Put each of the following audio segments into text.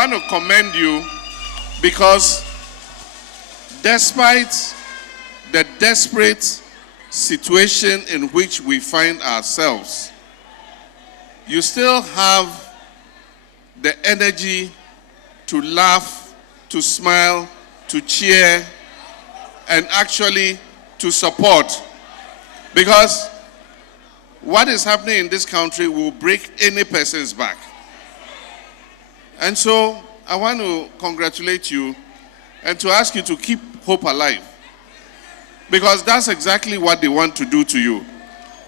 I want to commend you because despite the desperate situation in which we find ourselves, you still have the energy to laugh, to smile, to cheer, and actually to support. Because what is happening in this country will break any person's back. And so I want to congratulate you and to ask you to keep hope alive. Because that's exactly what they want to do to you.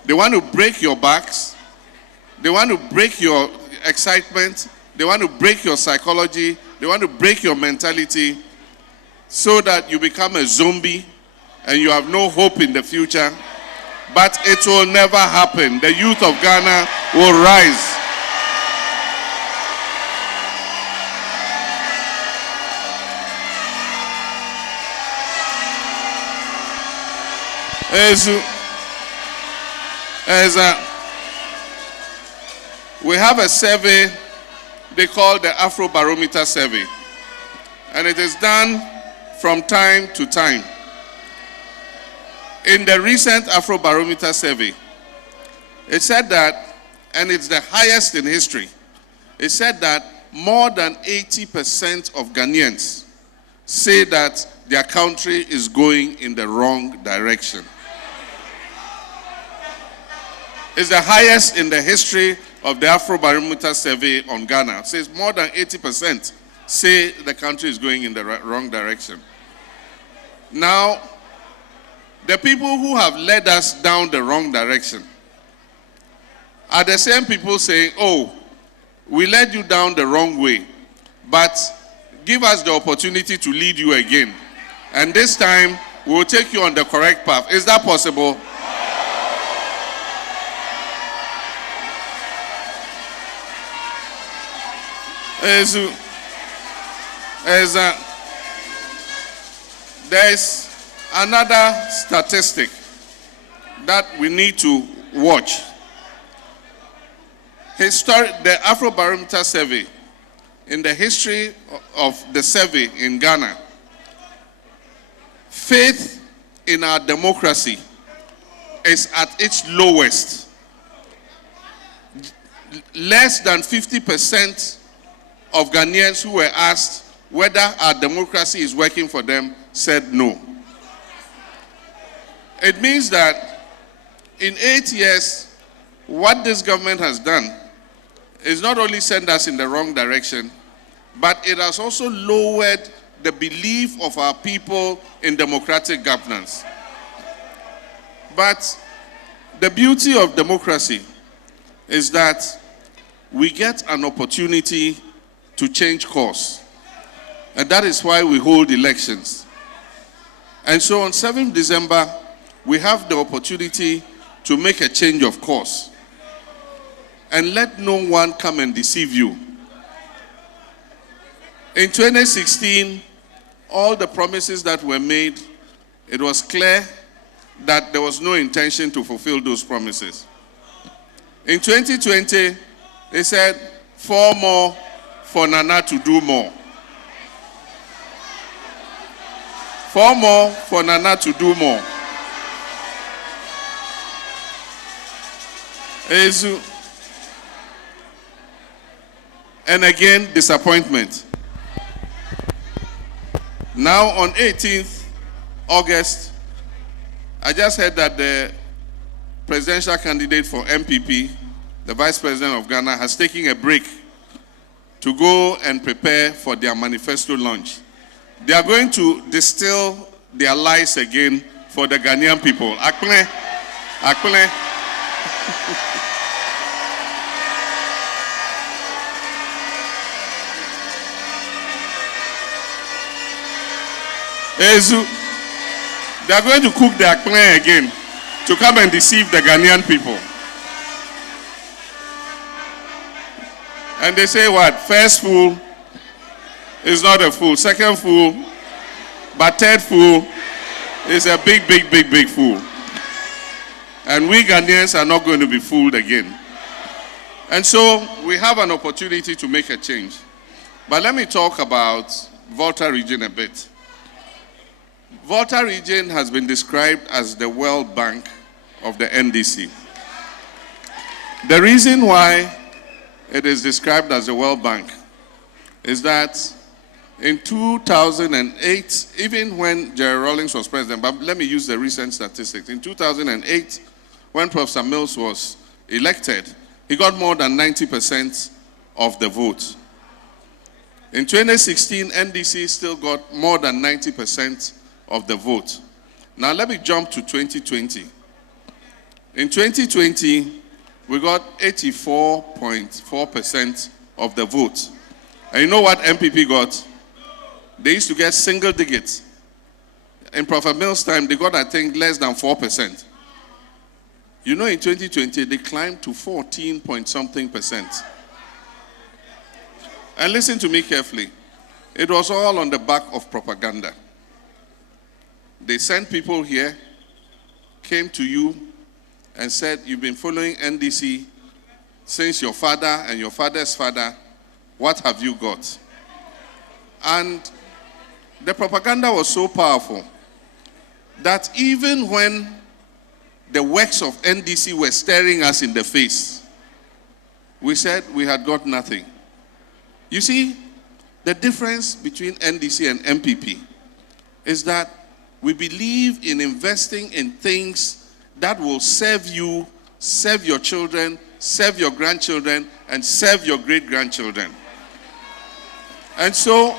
They want to break your backs. They want to break your excitement. They want to break your psychology. They want to break your mentality so that you become a zombie and you have no hope in the future. But it will never happen. The youth of Ghana will rise. We have a survey they call the Afrobarometer survey, and it is done from time to time. In the recent Afrobarometer survey, it said that, and it's the highest in history, it said that more than 80% of Ghanaians say that their country is going in the wrong direction. It's the highest in the history of the Afrobarometer survey on Ghana. It says more than 80% say the country is going in the wrong direction. Now, the people who have led us down the wrong direction are the same people saying, oh, we led you down the wrong way, but give us the opportunity to lead you again. And this time, we'll take you on the correct path. Is that possible? There's another statistic that we need to watch. The Afrobarometer survey, in the history of the survey in Ghana, faith in our democracy is at its lowest. Less than 50% of Ghanaians who were asked whether our democracy is working for them said no. It means that in 8 years, what this government has done is not only sent us in the wrong direction, but it has also lowered the belief of our people in democratic governance. But the beauty of democracy is that we get an opportunity to change course. And that is why we hold elections. And so on 7th December, we have the opportunity to make a change of course. And let no one come and deceive you. In 2016, all the promises that were made, it was clear that there was no intention to fulfill those promises. In 2020, they said 4 more for Nana to do more. 4 more for Nana to do more. And again, disappointment. Now on 18th August, I just heard that the presidential candidate for MPP, the Vice President of Ghana, has taken a break to go and prepare for their manifesto launch. They are going to distill their lies again for the Ghanaian people. Akple. They are going to cook their akple again to come and deceive the Ghanaian people. And they say what? First fool is not a fool. Second fool, but third fool is a big fool. And we Ghanaians are not going to be fooled again. And so we have an opportunity to make a change. But let me talk about Volta region a bit. Volta region has been described as the World Bank of the NDC. The reason why it is described as the World Bank is that in 2008, even when Jerry Rawlings was president, but let me use the recent statistics. In 2008, when Professor Mills was elected, he got more than 90% of the vote. In 2016, NDC still got more than 90% of the vote. Now let me jump to 2020. In 2020, we got 84.4% of the vote. And you know what MPP got? They used to get single digits. In Professor Mills' time, they got, I think, less than 4%. You know, in 2020, they climbed to 14 point something percent. And listen to me carefully. It was all on the back of propaganda. They sent people here, came to you, and said, you've been following NDC since your father and your father's father. What have you got? And the propaganda was so powerful that even when the works of NDC were staring us in the face, we said we had got nothing. You see, the difference between NDC and MPP is that we believe in investing in things that will serve you, serve your children, serve your grandchildren, and serve your great-grandchildren. And so,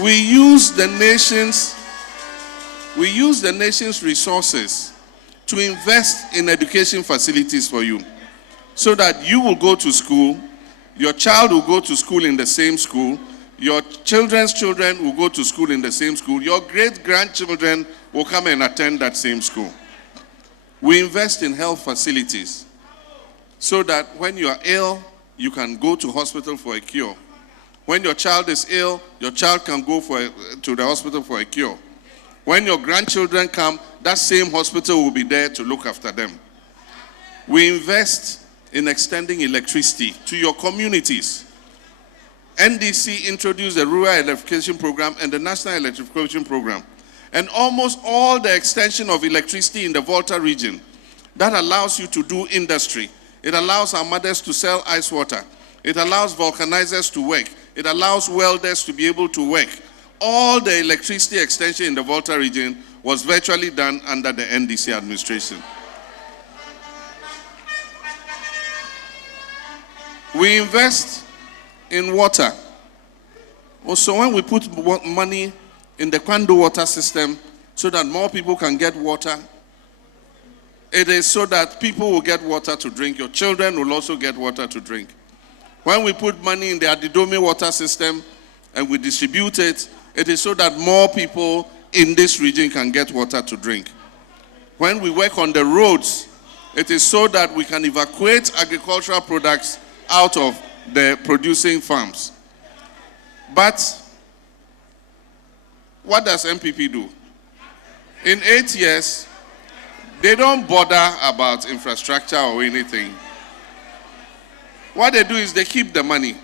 we use the nation's resources to invest in education facilities for you, so that you will go to school, your child will go to school in the same school, your children's children will go to school in the same school, your great-grandchildren will come and attend that same school. We invest in health facilities so that when you are ill, you can go to hospital for a cure. When your child is ill, your child can go to the hospital for a cure. When your grandchildren come, that same hospital will be there to look after them. We invest in extending electricity to your communities. NDC introduced the Rural Electrification Program and the National Electrification Program. And almost all the extension of electricity in the Volta region, that allows you to do industry. It allows our mothers to sell ice water. It allows vulcanizers to work. It allows welders to be able to work. All the electricity extension in the Volta region was virtually done under the NDC administration. We invest in water. Also, when we put money in the Kwando water system so that more people can get water, it is so that people will get water to drink. Your children will also get water to drink. When we put money in the Adidome water system and we distribute it, it is so that more people in this region can get water to drink. When we work on the roads, it is so that we can evacuate agricultural products out of the producing farms. But what does MPP do? In 8 years, they don't bother about infrastructure or anything. What they do is they keep the money.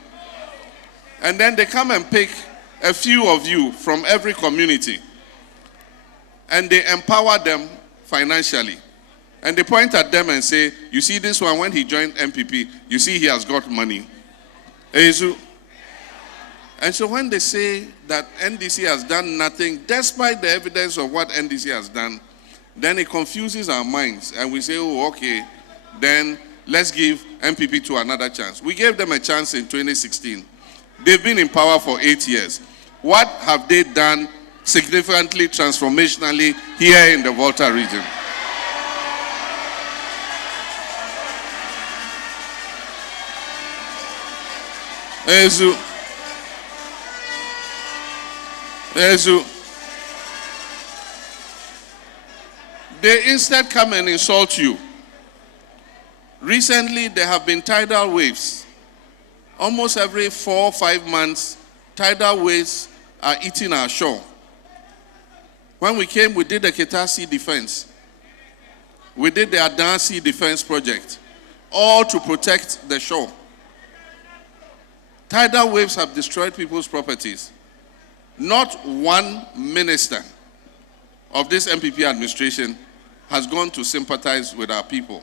And then they come and pick a few of you from every community. And they empower them financially. And they point at them and say, you see this one, when he joined MPP, you see he has got money. And so when they say that NDC has done nothing, despite the evidence of what NDC has done, then it confuses our minds. And we say, oh, okay, then let's give MPP to another chance. We gave them a chance in 2016. They've been in power for 8 years. What have they done significantly, transformationally here in the Volta region? They instead come and insult you. Recently, there have been tidal waves. Almost every 4 or 5 months, tidal waves are eating our shore. When we came, we did the Keta Sea Defense. We did the Adan Sea Defense Project, all to protect the shore. Tidal waves have destroyed people's properties. Not one minister of this MPP administration has gone to sympathize with our people.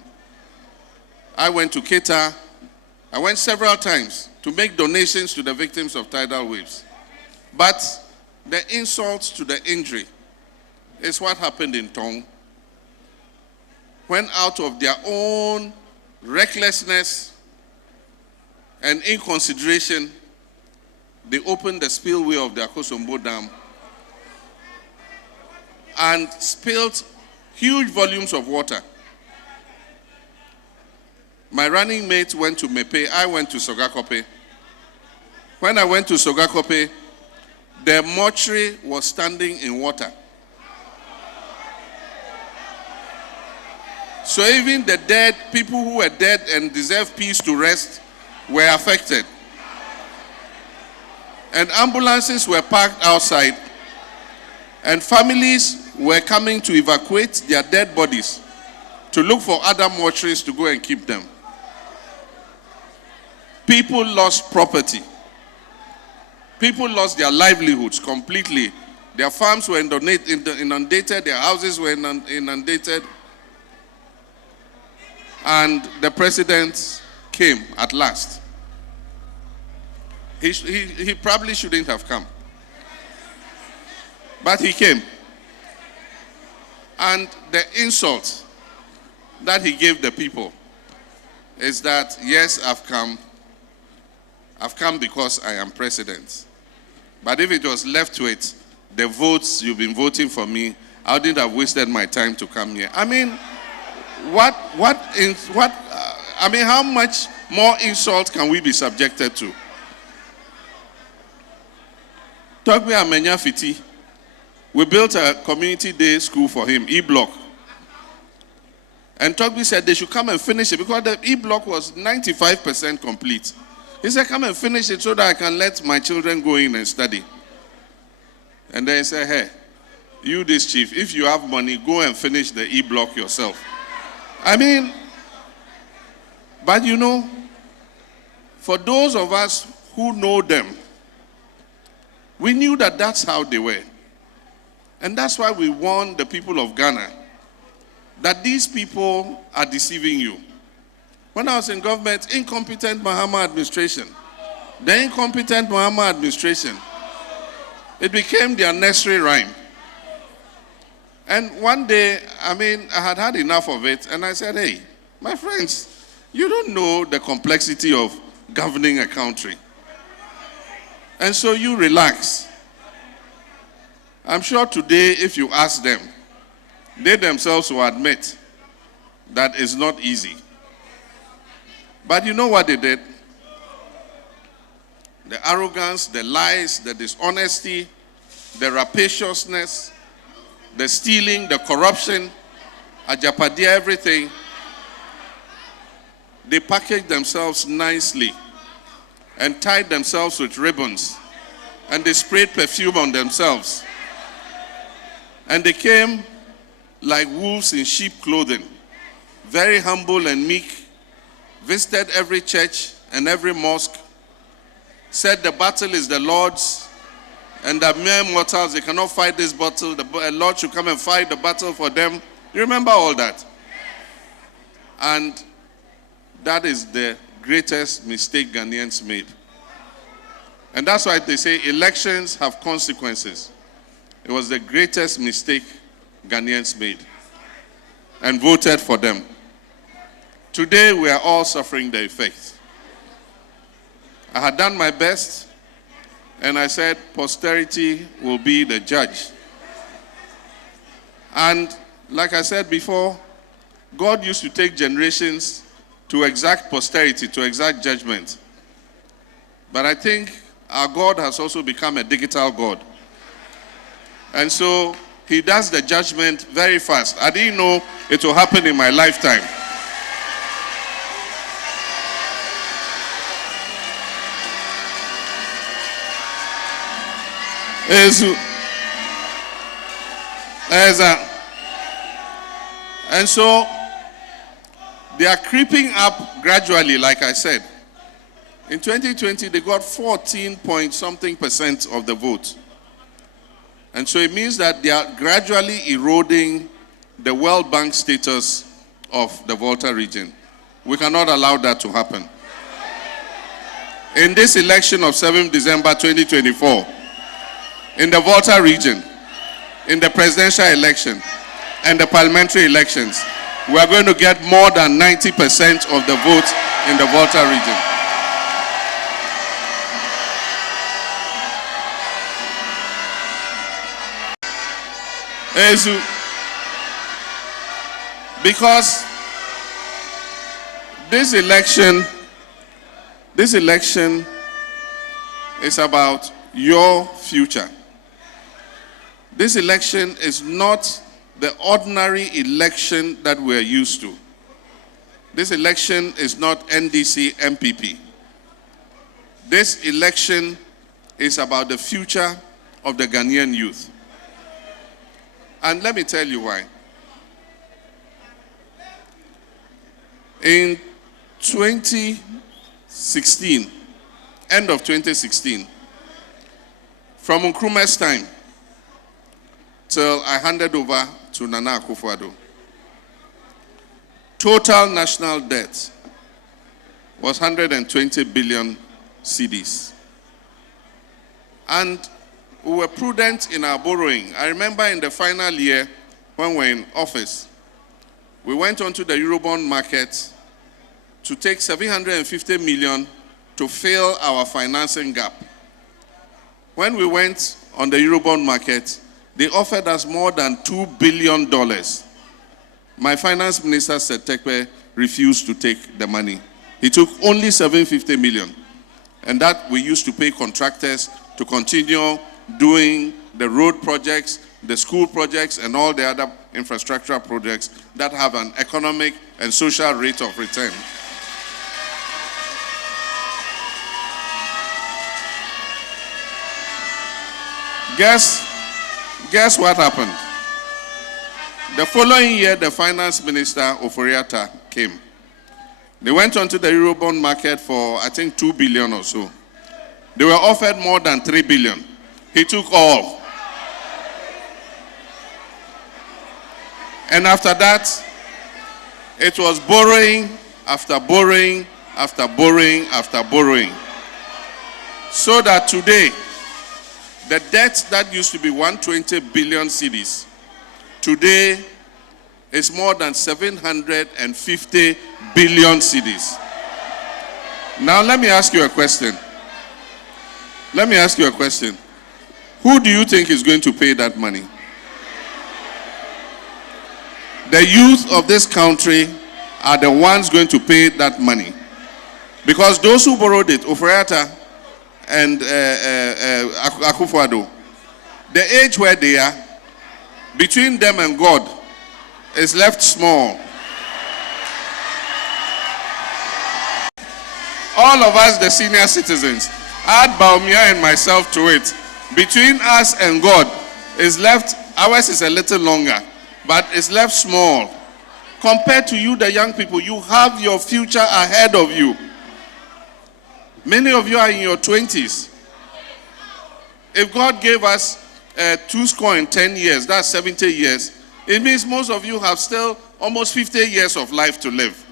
I went to Keta. I went several times to make donations to the victims of tidal waves. But the insult to the injury is what happened in Tong, when out of their own recklessness and inconsideration, they opened the spillway of the Akosombo Dam and spilled huge volumes of water. My running mate went to Mepe, I went to Sogakope. When I went to Sogakope, the mortuary was standing in water. So even the dead, people who were dead and deserve peace to rest, were affected. And ambulances were parked outside, and families were coming to evacuate their dead bodies to look for other mortuaries to go and keep them. People lost property. People lost their livelihoods completely. Their farms were inundated, their houses were inundated. And the president came at last. He probably shouldn't have come. But he came. And the insult that he gave the people is that, yes, I've come. I've come because I am president. But if it was left to it, the votes you've been voting for me, I wouldn't have wasted my time to come here. I mean, how much more insult can we be subjected to? Togbe Amenya Fiti, we built a community day school for him, E-Block. And Togbe said they should come and finish it because the E-Block was 95% complete. He said, come and finish it so that I can let my children go in and study. And then he said, hey, you this chief, if you have money, go and finish the E-Block yourself. I mean, but you know, for those of us who know them, we knew that that's how they were. And that's why we warned the people of Ghana that these people are deceiving you. When I was in government, incompetent Mahama administration, the incompetent Mahama administration, it became their nursery rhyme. And one day, I had had enough of it, and I said, hey, my friends, you don't know the complexity of governing a country. And so you relax. I'm sure today, if you ask them, they themselves will admit that it's not easy. But you know what they did? The arrogance, the lies, the dishonesty, the rapaciousness, the stealing, the corruption, ajapadia, everything. They packaged themselves nicely and tied themselves with ribbons, and they sprayed perfume on themselves. And they came like wolves in sheep clothing, very humble and meek, visited every church and every mosque, said the battle is the Lord's, and that mere mortals, they cannot fight this battle. The Lord should come and fight the battle for them. You remember all that? And that is the greatest mistake Ghanaians made. And that's why they say elections have consequences. It was the greatest mistake Ghanaians made and voted for them. Today, we are all suffering the effects. I had done my best, and I said posterity will be the judge. And like I said before, God used to take generations to exact posterity, to exact judgment. But I think our God has also become a digital God. And so he does the judgment very fast. I didn't know it will happen in my lifetime. And so they are creeping up gradually, like I said. In 2020, they got 14 point something percent of the vote. And so it means that they are gradually eroding the World Bank status of the Volta region. We cannot allow that to happen. In this election of 7th December 2024, in the Volta region, in the presidential election and the parliamentary elections, we are going to get more than 90% of the votes in the Volta region. Because this election is about your future. This election is not the ordinary election that we're used to. This election is not NDC MPP. This election is about the future of the Ghanaian youth. And let me tell you why. In 2016, end of 2016, from Nkrumah's time till I handed over to Nana Akufo-Addo, total national debt was 120 billion cedis. And we were prudent in our borrowing. I remember in the final year when we were in office, we went onto the Eurobond market to take 750 million to fill our financing gap. When we went on the Eurobond market, they offered us more than $2 billion. My finance minister, Setekwe, refused to take the money. He took only 750 million. And that we used to pay contractors to continue doing the road projects, the school projects, and all the other infrastructural projects that have an economic and social rate of return. Guess what happened? The following year, the finance minister, Oforiatta, came. They went onto the Eurobond market for, I think, 2 billion or so. They were offered more than 3 billion. He took all. And after that, it was borrowing after borrowing after borrowing after borrowing. So that today, the debt that used to be 120 billion cedis, today is more than 750 billion cedis. Now let me ask you a question. Who do you think is going to pay that money? The youth of this country are the ones going to pay that money. Because those who borrowed it, Oforiatta and Akufo-Addo, the age where they are, between them and God, is left small. All of us, the senior citizens, add Baumia and myself to it. Between us and God is left, ours is a little longer, but it's left small. Compared to you, the young people, you have your future ahead of you. Many of you are in your 20s. If God gave us 10 years, that's 70 years, it means most of you have still almost 50 years of life to live.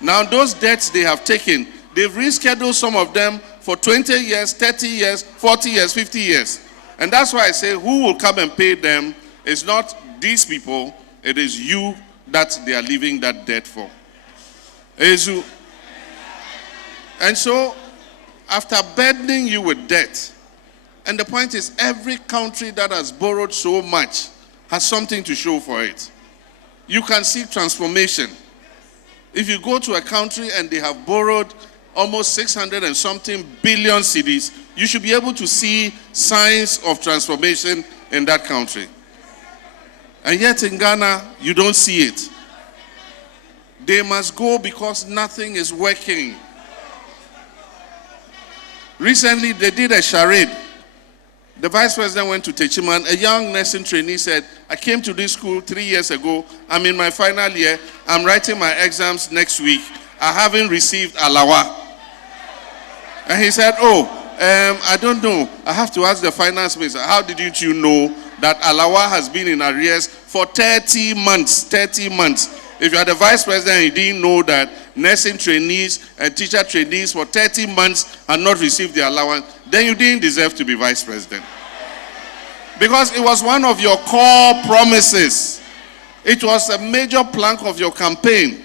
Now those debts they have taken, they've rescheduled some of them for 20 years, 30 years, 40 years, 50 years. And that's why I say who will come and pay them is not these people, it is you that they are leaving that debt for. Ezu. And so, after burdening you with debt, and the point is every country that has borrowed so much has something to show for it. You can see transformation. If you go to a country and they have borrowed almost 600 and something billion cedis, you should be able to see signs of transformation in that country. And yet in Ghana, you don't see it. They must go because nothing is working. Recently, they did a charade. The vice president went to Techiman. A young nursing trainee said, I came to this school 3 years ago. I'm in my final year. I'm writing my exams next week. I haven't received alawa. And he said, oh, I don't know. I have to ask the finance minister. How didn't you know that Alawa has been in arrears for 30 months? 30 months. If you are the vice president and you didn't know that nursing trainees and teacher trainees for 30 months had not received their allowance, then you didn't deserve to be vice president. Because it was one of your core promises. It was a major plank of your campaign.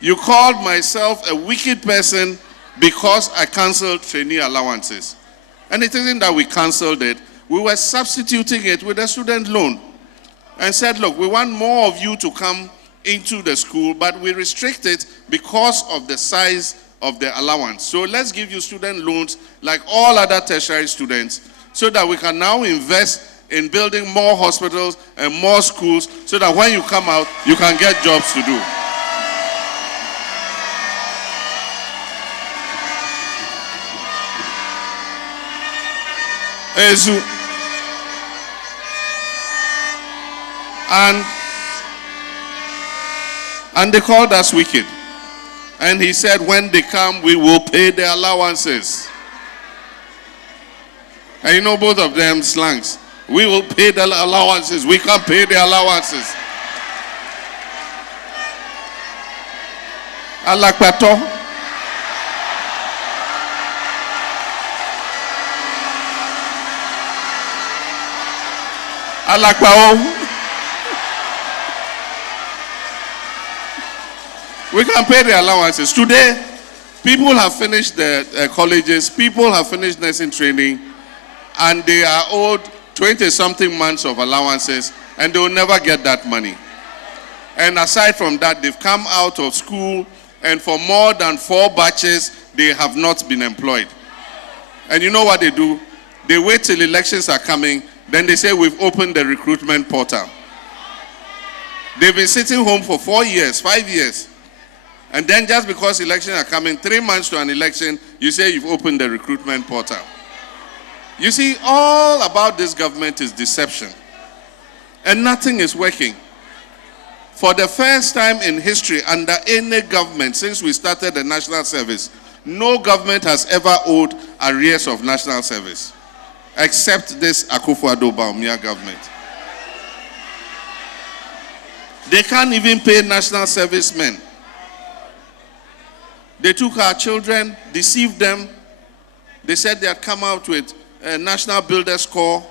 You called myself a wicked person because I cancelled trainee allowances. And it isn't that we cancelled it. We were substituting it with a student loan. And said, look, we want more of you to come into the school, but we restrict it because of the size of the allowance. So let's give you student loans like all other tertiary students so that we can now invest in building more hospitals and more schools so that when you come out, you can get jobs to do. And they called us wicked. And he said, when they come, we will pay their allowances. And you know both of them slangs. We will pay the allowances. We can't pay the allowances. Alakpato. Alakpao. We can pay the allowances. Today, people have finished their colleges, people have finished nursing training, and they are owed 20-something months of allowances, and they will never get that money. And aside from that, they've come out of school, and for more than 4 batches, they have not been employed. And you know what they do? They wait till elections are coming, then they say, we've opened the recruitment portal. They've been sitting home for 4 years, 5 years. And then just because elections are coming, 3 months to an election, you say you've opened the recruitment portal. You see, all about this government is deception. And nothing is working. For the first time in history, under any government, since we started the national service, no government has ever owed arrears of national service, except this Akufo-Addo Bawumia government. They can't even pay national servicemen. They took our children, deceived them. They said they had come out with a National Builders Corps.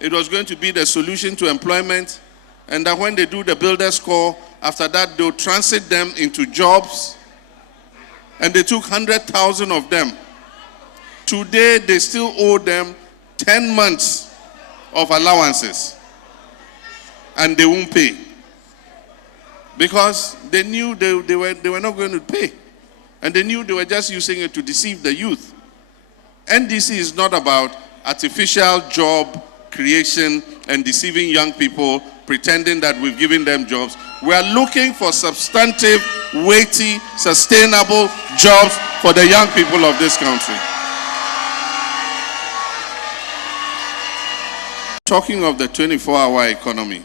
It was going to be the solution to employment. And that when they do the Builders Corps, after that they'll transit them into jobs. And they took 100,000 of them. Today they still owe them 10 months of allowances. And they won't pay. Because they knew they were not going to pay. And they knew they were just using it to deceive the youth. NDC is not about artificial job creation and deceiving young people, pretending that we've given them jobs. We are looking for substantive, weighty, sustainable jobs for the young people of this country. Talking of the 24-hour economy.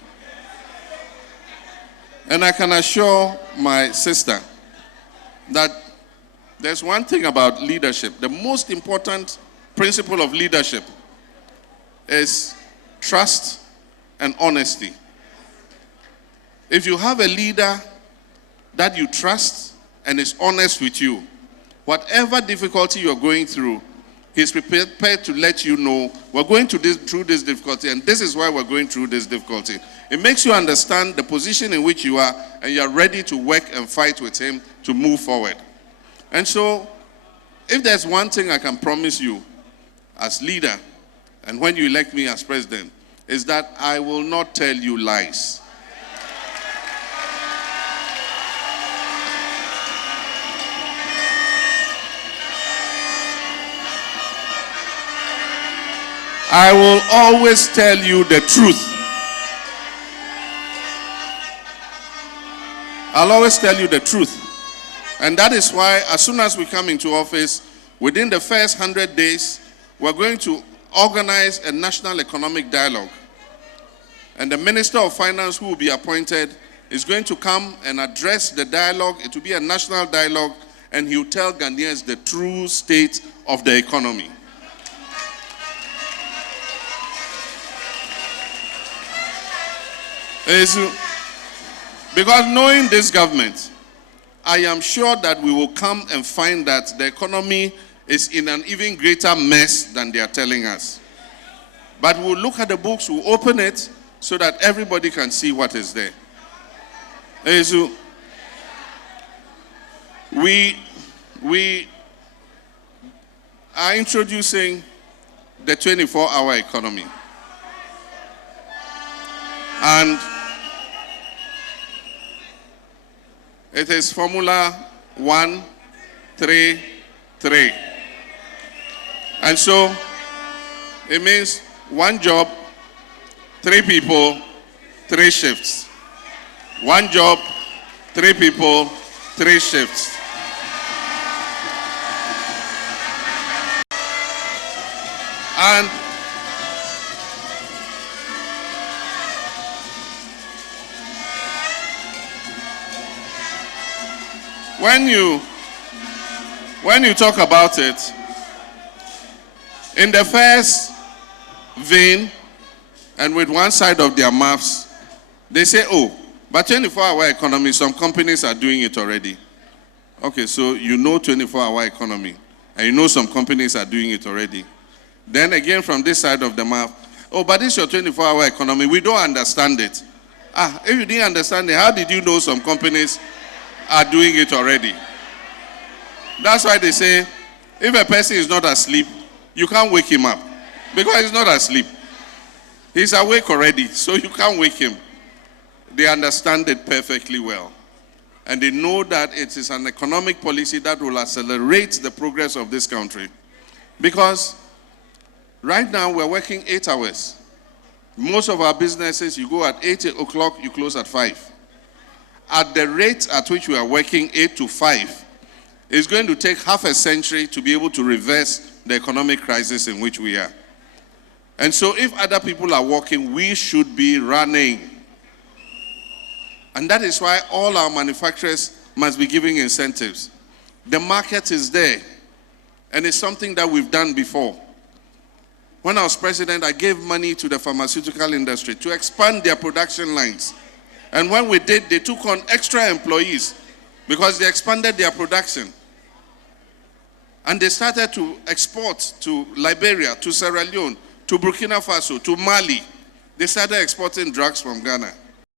And I can assure my sister that there's one thing about leadership. The most important principle of leadership is trust and honesty. If you have a leader that you trust and is honest with you, whatever difficulty you're going through, he's prepared to let you know, we're going through this difficulty, and this is why we're going through this difficulty. It makes you understand the position in which you are, and you're ready to work and fight with him to move forward. And so, if there's one thing I can promise you as leader, and when you elect me as president, is that I will not tell you lies. I will always tell you the truth. I'll always tell you the truth. And that is why, as soon as we come into office, within the first 100 days, we're going to organize a national economic dialogue. And the Minister of Finance who will be appointed is going to come and address the dialogue. It will be a national dialogue, and he'll tell Ghanaians the true state of the economy. Because knowing this government, I am sure that we will come and find that the economy is in an even greater mess than they are telling us. But we'll look at the books, we'll open it so that everybody can see what is there. We are introducing the 24-hour economy. And it is Formula 133. And so it means one job, 3 people, 3 shifts. One job, 3 people, 3 shifts. And when you talk about it, in the first vein and with one side of their mouths, they say, oh, but 24-hour economy, some companies are doing it already. Okay, so you know 24-hour economy, and you know some companies are doing it already. Then again from this side of the mouth, oh, but this is your 24-hour economy, we don't understand it. If you didn't understand it, how did you know some companies are doing it already? That's why they say, if a person is not asleep, you can't wake him up. Because he's not asleep. He's awake already, so you can't wake him. They understand it perfectly well. And they know that it is an economic policy that will accelerate the progress of this country. Because right now we're working 8 hours. Most of our businesses, you go at 8 o'clock, you close at 5. At the rate at which we are working 8 to 5, it's going to take half a century to be able to reverse the economic crisis in which we are. And so if other people are walking, we should be running. And that is why all our manufacturers must be giving incentives. The market is there. And it's something that we've done before. When I was president, I gave money to the pharmaceutical industry to expand their production lines. And when we did, they took on extra employees because they expanded their production. And they started to export to Liberia, to Sierra Leone, to Burkina Faso, to Mali. They started exporting drugs from Ghana.